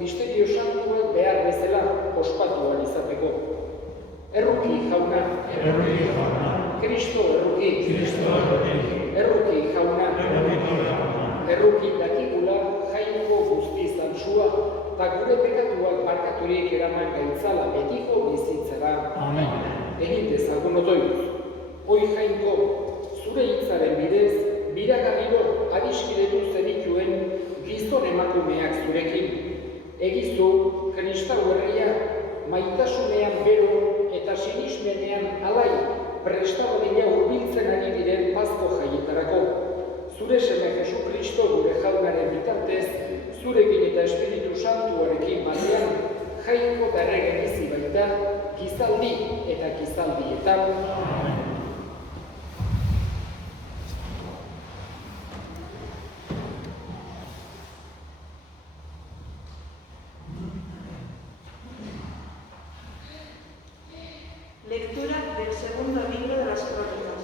misterio santuak behar bezala ospatuan izateko. Erruki jauna. Kristo erruki. Erruki jauna. Erruki dakigula jainko guztiz antzua, eta gure pekatuak barkaturik eraman gaitzala betiko bizitzara. Amen. Egin dezagun otoituz. Hoi jainko, zure hitzaren bidez, biragarriro adiskidetu zenituen gizon emakumeak zurekin. Egizu, Kristau herria, maitasunean bero eta sinismenean alai prestabadina hurbiltzen ari diren Pasko jaietarako. Zure seme Jesu Kristo gure jaunaren bitartez, zurekin eta Espiritu Santuarekin batean, jainko eta errege bizi baita, gizaldi eta gizaldietan. Lectura del segundo libro de las Crónicas.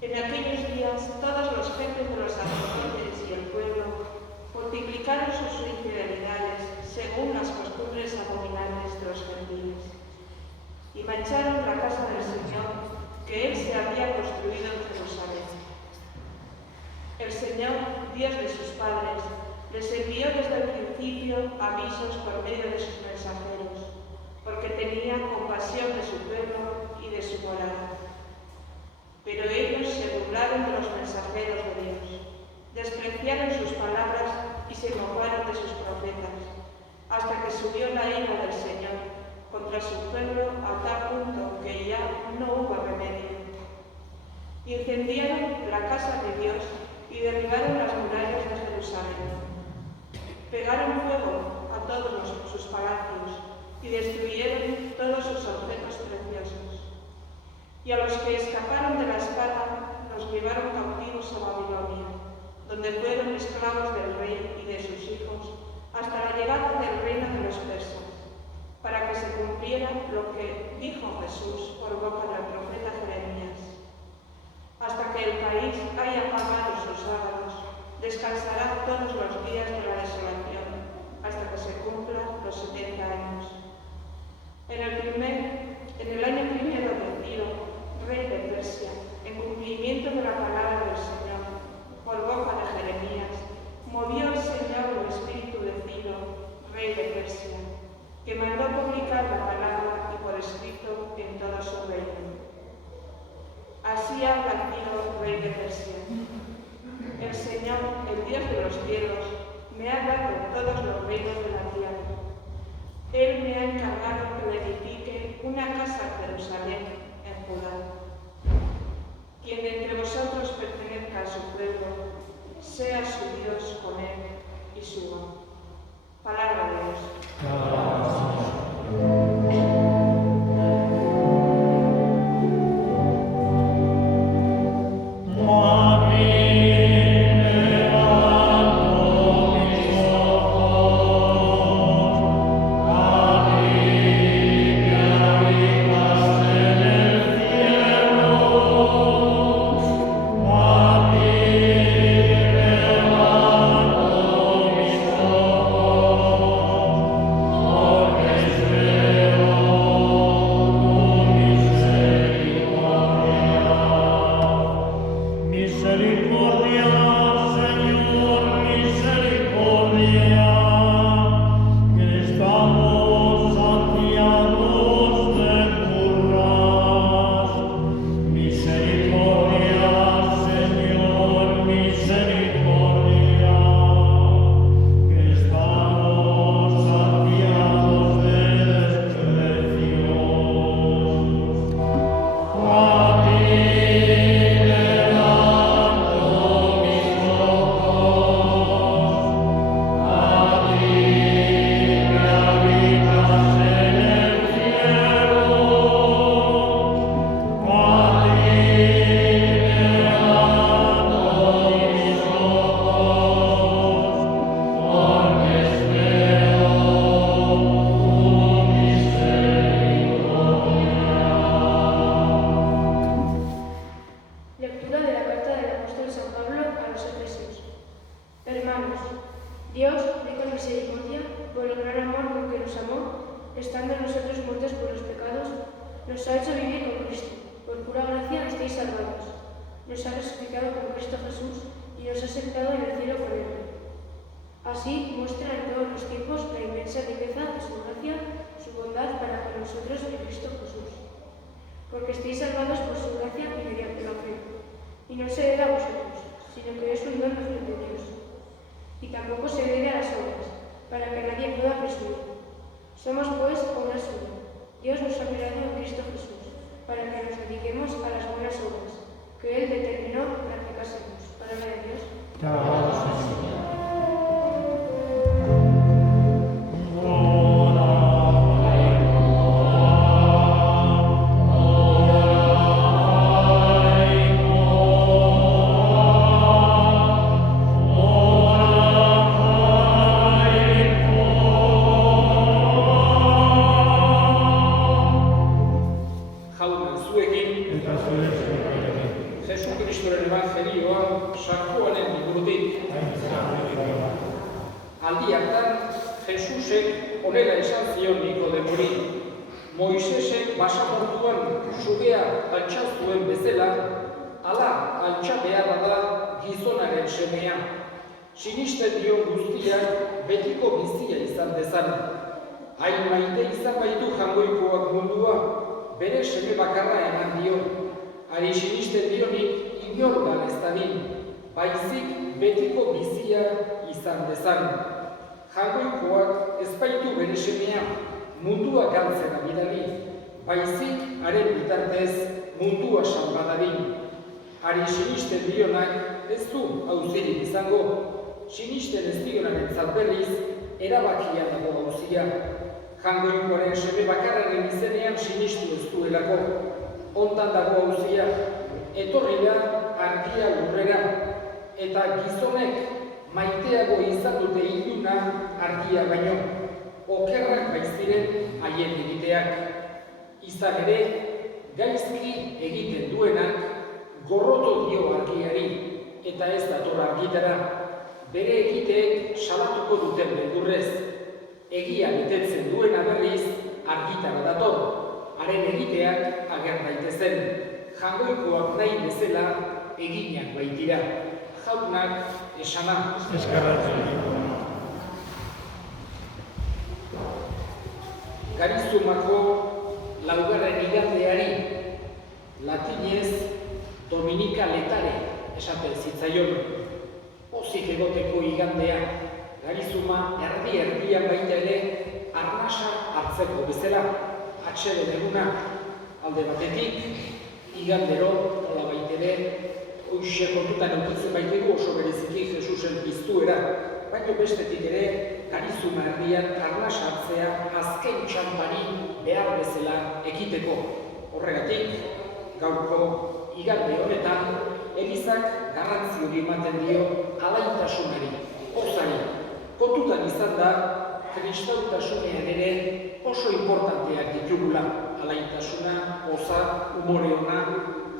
En aquellos días, todos los jefes de los sacerdotes y el pueblo multiplicaron sus infidelidades según las costumbres abominables de los gentiles y mancharon la casa del Señor que él se había construido en Jerusalén. El Señor, Dios de sus padres, les envió desde el principio avisos por medio de sus mensajeros, porque tenía compasión de su pueblo y de su morada. Pero ellos se burlaron de los mensajeros de Dios, despreciaron sus palabras y se mofaron de sus profetas, hasta que subió la ira del Señor contra su pueblo a tal punto que ya no hubo remedio. Incendiaron la casa de Dios y derribaron las murallas de Jerusalén. Pegaron fuego a todos sus palacios y destruyeron todos sus objetos preciosos. Y a los que escaparon de la espada los llevaron cautivos a Babilonia, donde fueron esclavos del rey y de sus hijos, hasta la llegada del reino de los persas, para que se cumpliera lo que dijo Jesús por boca del profeta Jeremías. Hasta que el país haya pagado sus sábados, descansará todos los días de la desolación, hasta que se cumplan los 70 años. En el año primero de Ciro, rey de Persia, en cumplimiento de la palabra del Señor, por boca de Jeremías, movió el Señor el espíritu de Ciro, rey de Persia, que mandó publicar la palabra y por escrito en todo su reino. Así habla Ciro, rey de Persia. El Señor, el Dios de los cielos, me ha dado todos los reinos de la tierra. Él me ha encargado que le edifique una casa en Jerusalén, en Judá. Quien entre vosotros pertenezca a su pueblo, sea su Dios con él y suba. Palabra de Dios. y con misericordia, por el gran amor con que nos amó, estando nosotros muertos por los pecados, nos ha hecho vivir con Cristo. Por pura gracia estáis salvados. Nos ha resucitado con Cristo Jesús y nos ha sentado en el cielo con Él. Así muestra en todos los tiempos la inmensa riqueza de su gracia, su bondad para con nosotros en Cristo Jesús. Porque estáis salvados por su gracia y mediante la fe. Y no se debe a vosotros, sino que es un don de Dios. Y tampoco se debe a las obras, para que nadie pueda presumir. Somos pues una sola. Dios nos ha creado en Cristo Jesús, para que nos dediquemos a las buenas obras, que Él determinó practicásemos. Palabra de Dios. Te alabamos, Señor. Aldi hartan, Jesusek honela esan zion Nikodemori, Moisesek basamortuan sugea altxa zuen bezala, hala altxa beharra da gizonaren semea. Sinisten dion guztiak betiko bizia izan dezan. Hain maite izan baitu jangoikoak mundua, bere seme bakarra eman dio. Ari sinisten dionik inordan ez dadin, baizik betiko bizia izan dezan. Jangoikoak ez baitu bere semea mundua galtzen abidali, baizik haren bitartez mundua salbadari. Ari sinisten dionak ez du auzirik izango, sinisten ez dionaren berriz erabakia dago gauzia. Jangoikoaren seme bakarraren izenean sinistu ez duelako, ontan dago gauzia, etorri da argia lurrera, eta gizonek maiteago izan dute iluna argia baino, okerrak baiziren haien egiteak. Izan ere, gaizki egiten duenak gorroto dio argiari, eta ez dator argitara, bere egiteek salatuko duten beldurrez. Egia betetzen duena berriz argitara dator, haren egiteak ager daitezen, jangoikoak nahi bezala eginak baitira. Jaunak esana. Garizumako laugarren igandeari, latinez Dominika Letare esaten zitzaion. Pozik egoteko igandea, Garizuma erdian baita ere arnasa hartzeko bezala, atxeden eguna. Alde batetik, igandero, nola baitere, hoxe kontutan eukitzen baiteko oso bereziki Jesusen piztuera, baina bestetik ere, Garizuma erdian arnasa hartzea azken txampari behar bezala ekiteko. Horregatik, gaurko igande honetan, Elizak garrantzi hori ematen dio alaitasunari, pozari. Kontutan izan da, kristautasunean ere oso importanteak ditugula. Alaitasuna, poza, umore ona,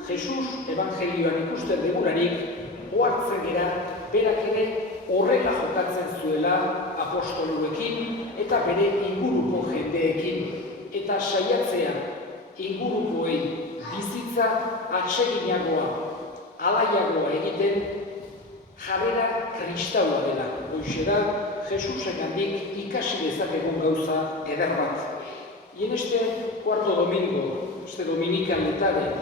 Jesus evangelioan ikusten degularik, ohartzen dira, berak ere horrela jokatzen zuela apostoluekin eta bere inguruko jendeekin. Eta saiatzea ingurukoei bizitza atseginagoa, alaiagoa egiten, jarrera kristaua dela. Hoxe da, Jesusengandik ikasi dezakegun gauza eder bat. Y en este cuarto domingo, este dominical letare,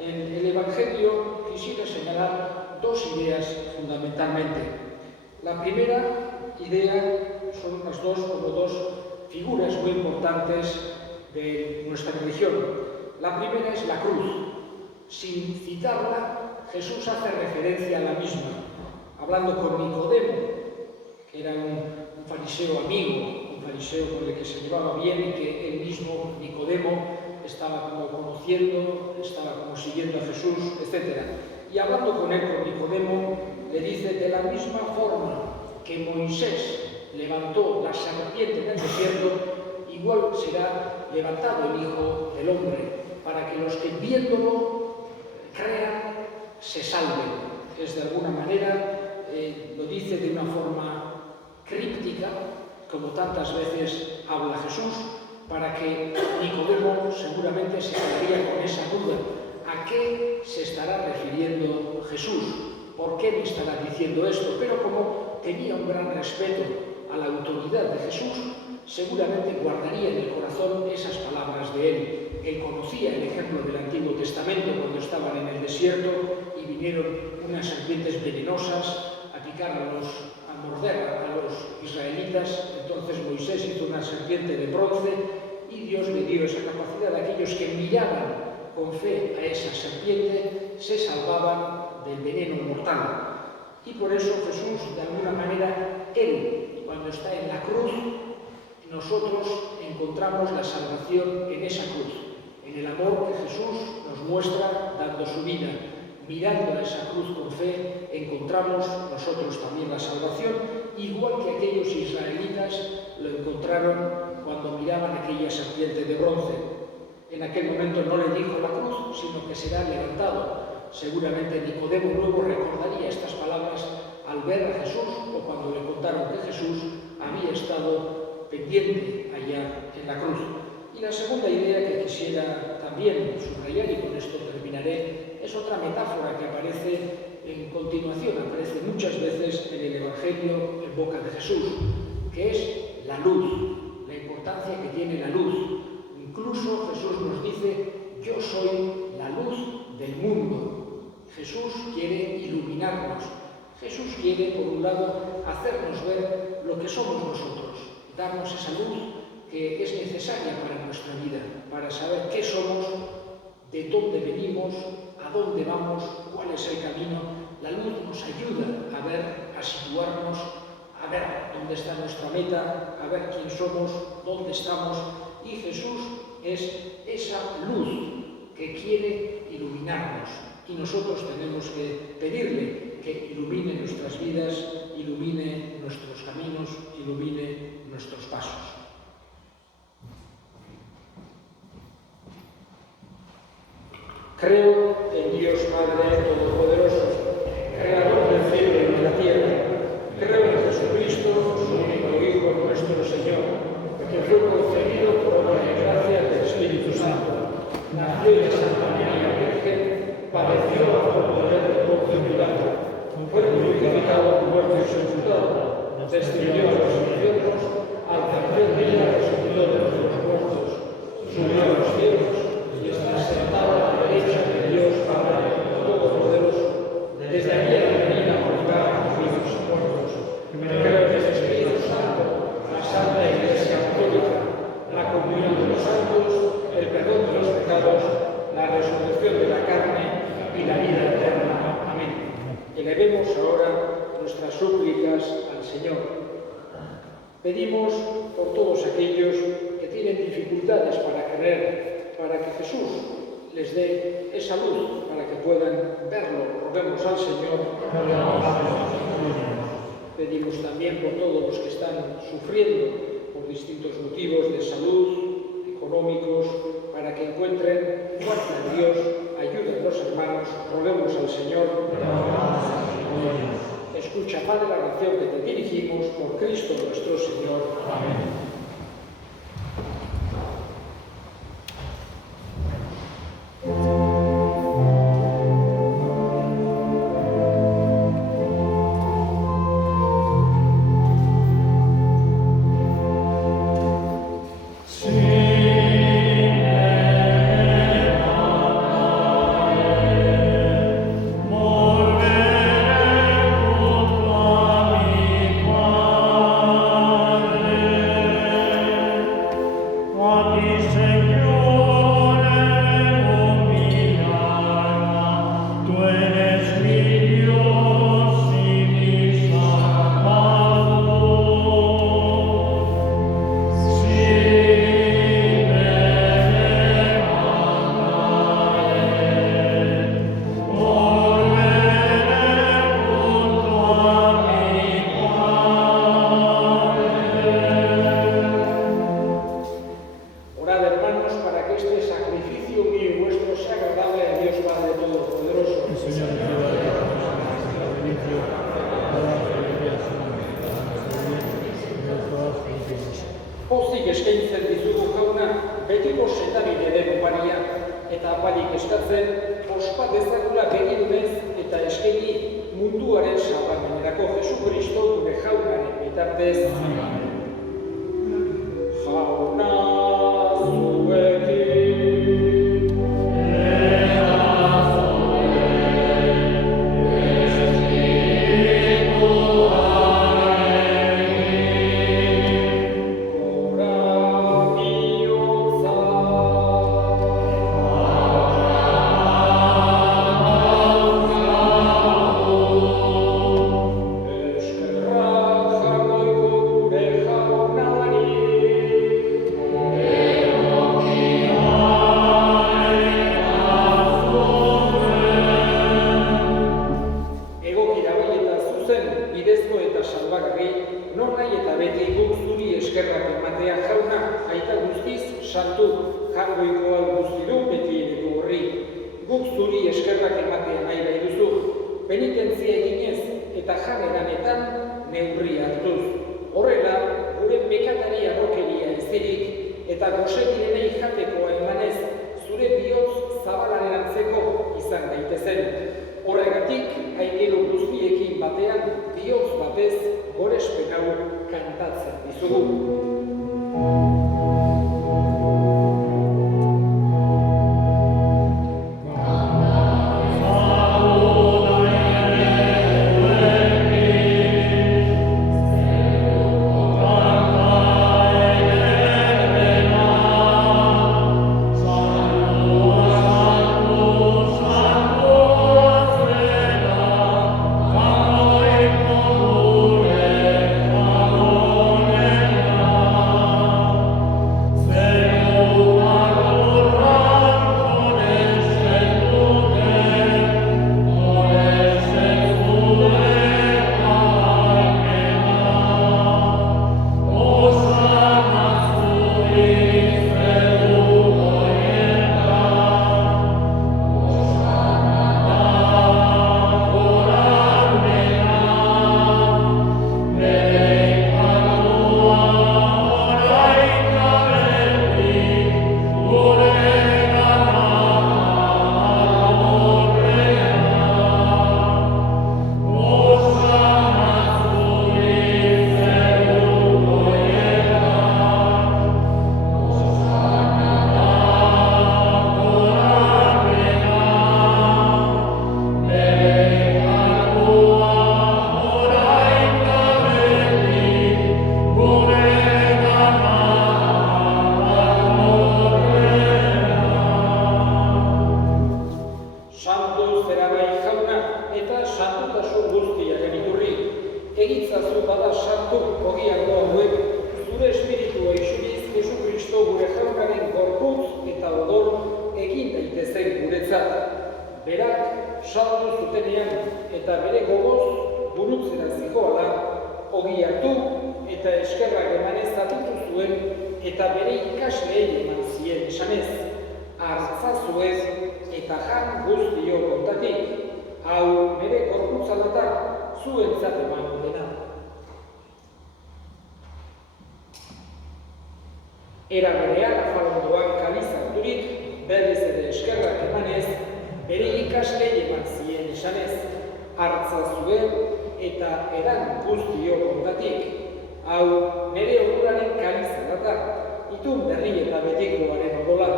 en el Evangelio quisiera señalar dos ideas fundamentalmente. La primera idea son las dos figuras muy importantes de nuestra religión. La primera es la cruz. Sin citarla, Jesús hace referencia a la misma, hablando con Nicodemo, que era un fariseo amigo, un fariseo con el que se llevaba bien y que él mismo, Nicodemo, estaba como conociendo, estaba como siguiendo a Jesús, etc. Y hablando con él, con Nicodemo, le dice: de la misma forma que Moisés levantó la serpiente en el desierto, igual será levantado el Hijo del Hombre, para que los que viéndolo crean, se salven. Es de alguna manera, lo dice de una forma críptica, como tantas veces habla Jesús, para que Nicodemo seguramente se quedaría con esa duda. ¿A qué se estará refiriendo Jesús? ¿Por qué me estará diciendo esto? Pero como tenía un gran respeto a la autoridad de Jesús, seguramente guardaría en el corazón esas palabras de él. Él conocía el ejemplo del Antiguo Testamento cuando estaban en el desierto y vinieron unas serpientes venenosas a picar a morder a los israelitas. Entonces Moisés hizo una serpiente de bronce y Dios le dio esa capacidad. Aquellos que miraban con fe a esa serpiente se salvaban del veneno mortal. Y por eso Jesús, de alguna manera, él, cuando está en la cruz, nosotros encontramos la salvación en esa cruz, en el amor que Jesús nos muestra dando su vida. Mirando a esa cruz con fe, encontramos nosotros también la salvación, igual que aquellos israelitas lo encontraron cuando miraban aquella serpiente de bronce. En aquel momento no le dijo la cruz, sino que será levantado. Seguramente Nicodemo luego recordaría estas palabras al ver a Jesús o cuando le contaron que Jesús había estado pendiente allá en la cruz. Y la segunda idea que quisiera también subrayar, y con esto terminaré, es otra metáfora que aparece en continuación, aparece muchas veces en el Evangelio en boca de Jesús, que es la luz, la importancia que tiene la luz. Incluso Jesús nos dice: yo soy la luz del mundo. Jesús quiere iluminarnos. Jesús quiere, por un lado, hacernos ver lo que somos nosotros, darnos esa luz que es necesaria para nuestra vida, para saber qué somos, de dónde venimos, a dónde vamos, cuál es el camino. La luz nos ayuda a ver, a situarnos, a ver dónde está nuestra meta, a ver quién somos, dónde estamos. Y Jesús es esa luz que quiere iluminarnos. Y nosotros tenemos que pedirle que ilumine nuestras vidas, ilumine nuestros caminos, ilumine nuestros pasos. Creo en Dios Padre Todopoderoso, Creador del cielo y de la tierra. Creo en Jesucristo, su único Hijo, nuestro Señor, que fue concebido por obra y gracia del Espíritu Santo. Nació de Santa María Virgen, padeció bajo el poder de Poncio Pilato, fue crucificado, muerto y sepultado, descendió a los infiernos, al tercer día resucitó de los muertos, subió a los cielos y está sentado a la derecha de Dios Padre Todopoderoso. Desde allí ha de venir a juzgar a los vivos y muertos. Creo en el Espíritu Santo, la Santa Iglesia Católica, la comunión de los santos, el perdón de los pecados, la resurrección de la carne y la vida eterna. Amén. Elevemos ahora nuestras súplicas al Señor. Pedimos por todos aquellos que tienen dificultades para creer, para que Jesús les dé esa luz, para que puedan verlo. Roguemos al Señor. Pedimos también por todos los que están sufriendo por distintos motivos de salud, económicos, para que encuentren fuerza en Dios, ayuda a los hermanos. Roguemos al Señor. Escucha, Padre, la oración que te dirigimos por Cristo nuestro Señor. Amén. Amen. Zurik eskaintzen dizugu jauna, betiko sendabide den oparia, eta apalik eskatzen, ospa dezakula begirunez eta eskeni munduaren salbamenerako Jesukristo gure jaunaren bitartez. Jauna zuekin. Era berean afalondoan kalizaturik, berriz ere eskerrak emanez, bere ikaslei eman zien esanez, hartza zuen eta eran guztiok ondatik. Hau, nire oduraren kalizan data, itun berri eta betikoaren odola,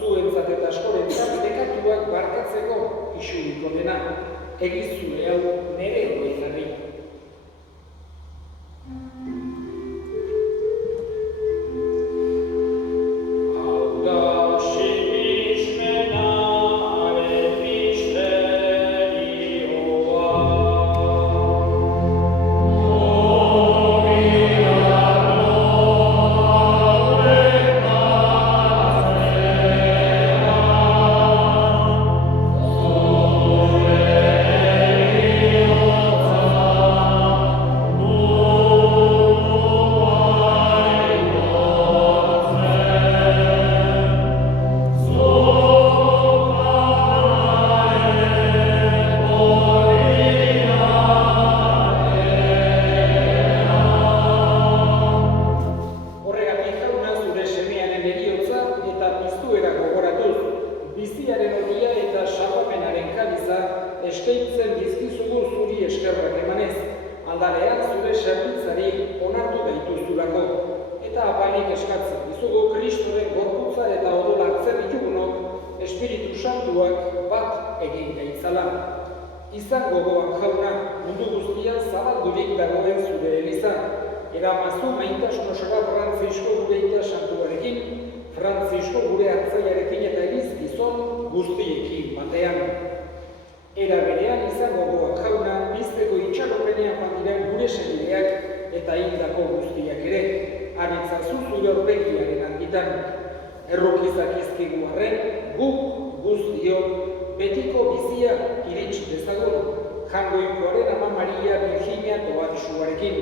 zuentzat eta askorentzat dekatuak barkatzeko isuriko dena, egizule hau nire odoilarri. Oh Horregatik eskatzen dizugu Kristoren gorputza eta odola hartzen ditugunok Espiritu Santuak bat egin gaitzala. Izan gogoan jauna, mundu guztian zabaldurik dagoen zure eliza, eramazu maintasun osora Frantzisko gure ita santuarekin, Frantzisko gure hartzaiarekin eta eliz gizon guztiekin batean. Era berean izan gogoan jauna, bizteko itxaropenean bandiren gure senideak eta hildako guztiak ere, anitzazu zure horregiaren argitan. Errokizak izkigu arren, guk guztiok betiko bizia irits dezagun, Jangoikoaren ama Maria Virginia Toatsuarekin,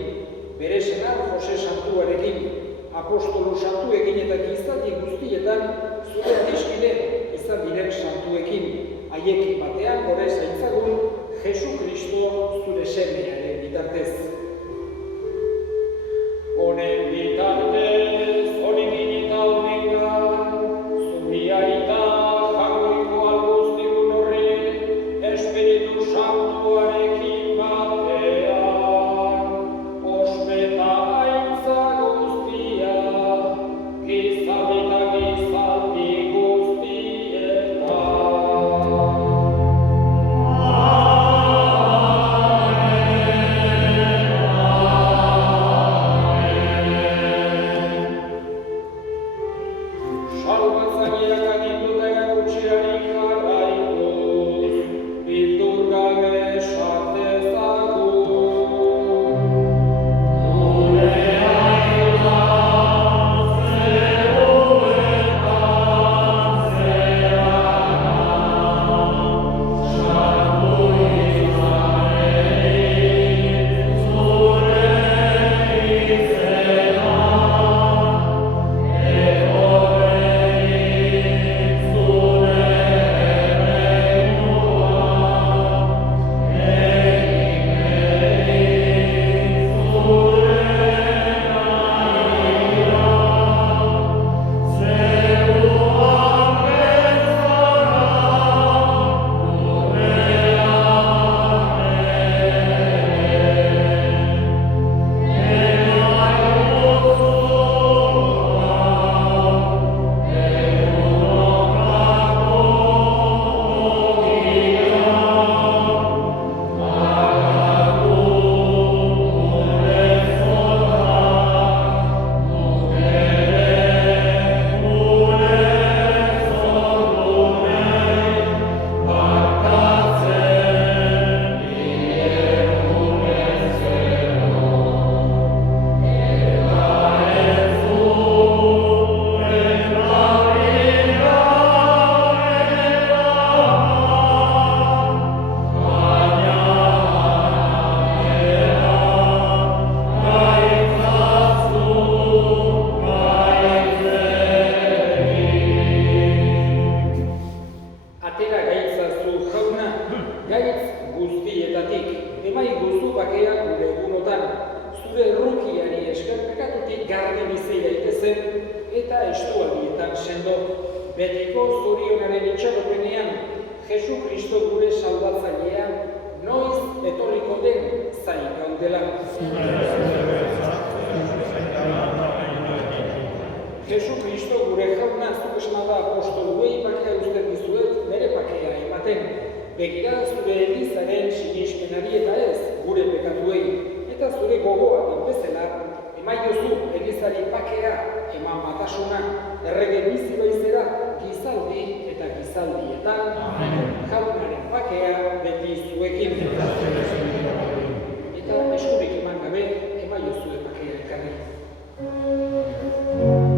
bere senar Jose Santuarekin, apostolu santuekin eta gizaldi guztietan zure adiskide izan diren santuekin, haiekin batean gore zaitzagun Jesu Kristo zure semearen bitartez. Honen bitartez, honekin eta honengan, zuria eta Jangoiko alguztikun horre, Espiritu Santuarekin batean, ospeta aintza guztia, gizaldi eta gizaldi guztietan. Salbatzaileak aginduta erakutxiari jarraituz, bildur gabe esan dezagun. Atera gaitzazu jauna, gaitz guztietatik, emai guzu bakea gure egunotan, zure errukiari eskerpekatutik garbi bizi daitezen eta estualdietan sendo, betiko zorionaren itxaropenean, Jesu Kristo gure salbatzailea, noiz etorriko den zain gaudela. Jesu Kristo gure jauna zuk esmada apostoluei bakea uzten dizuet nere bakea ematen. Begira zure elizaren sinismenari eta ez gure pekatuei. Eta zure gogoa bezala, emaiozu elizari bakea eman batasuna, errege bizi baizera gizaldi eta gizaldietan, jaunaren bakea beti zuekin. Eta eskurik eman gabe, emaiozu bakea ekarri. Oh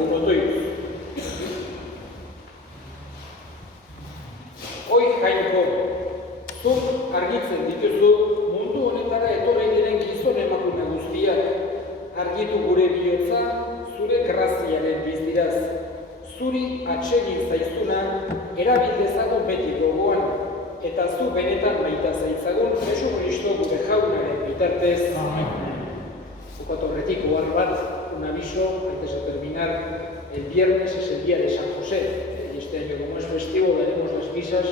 egun otoituz. Hoi Jainko, zuk argitzen dituzu mundu honetara etorri diren gizon emakume guztiak, argitu gure bihotza zure graziaren bizdiraz. Zuri atsegin zaizuna erabil dezagun beti gogoan, eta zu benetan maita zaitzagun Jesu Kristo gure jaunaren bitartez. Bukatorretik ohar bat, un aviso antes de terminar. El viernes es el día de San José, y este año como es festivo daremos las misas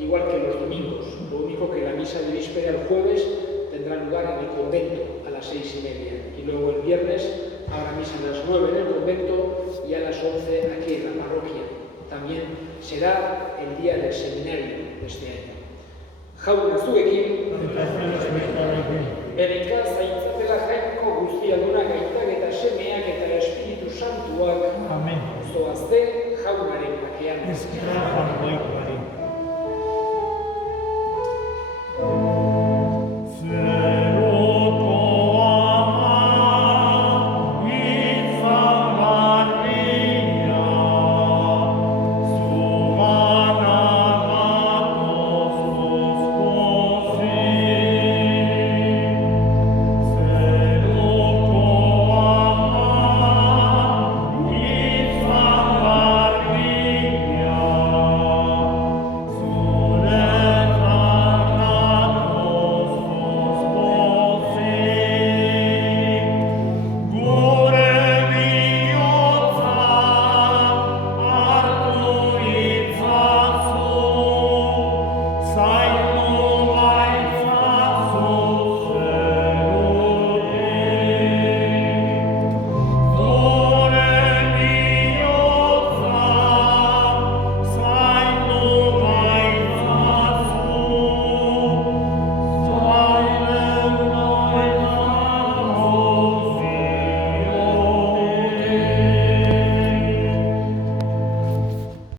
igual que los domingos. Lo único que la misa de víspera el jueves tendrá lugar en el convento a las 6:30, y luego el viernes habrá misa a las 9 en el convento y a las 11 aquí en la parroquia. También será el día del seminario de este año. Jauna zuekin, bereka zaintzatela Jainko guztiaduna gaitak eta semeak eta Espiritu Santuak zoazte jaunaren bakean.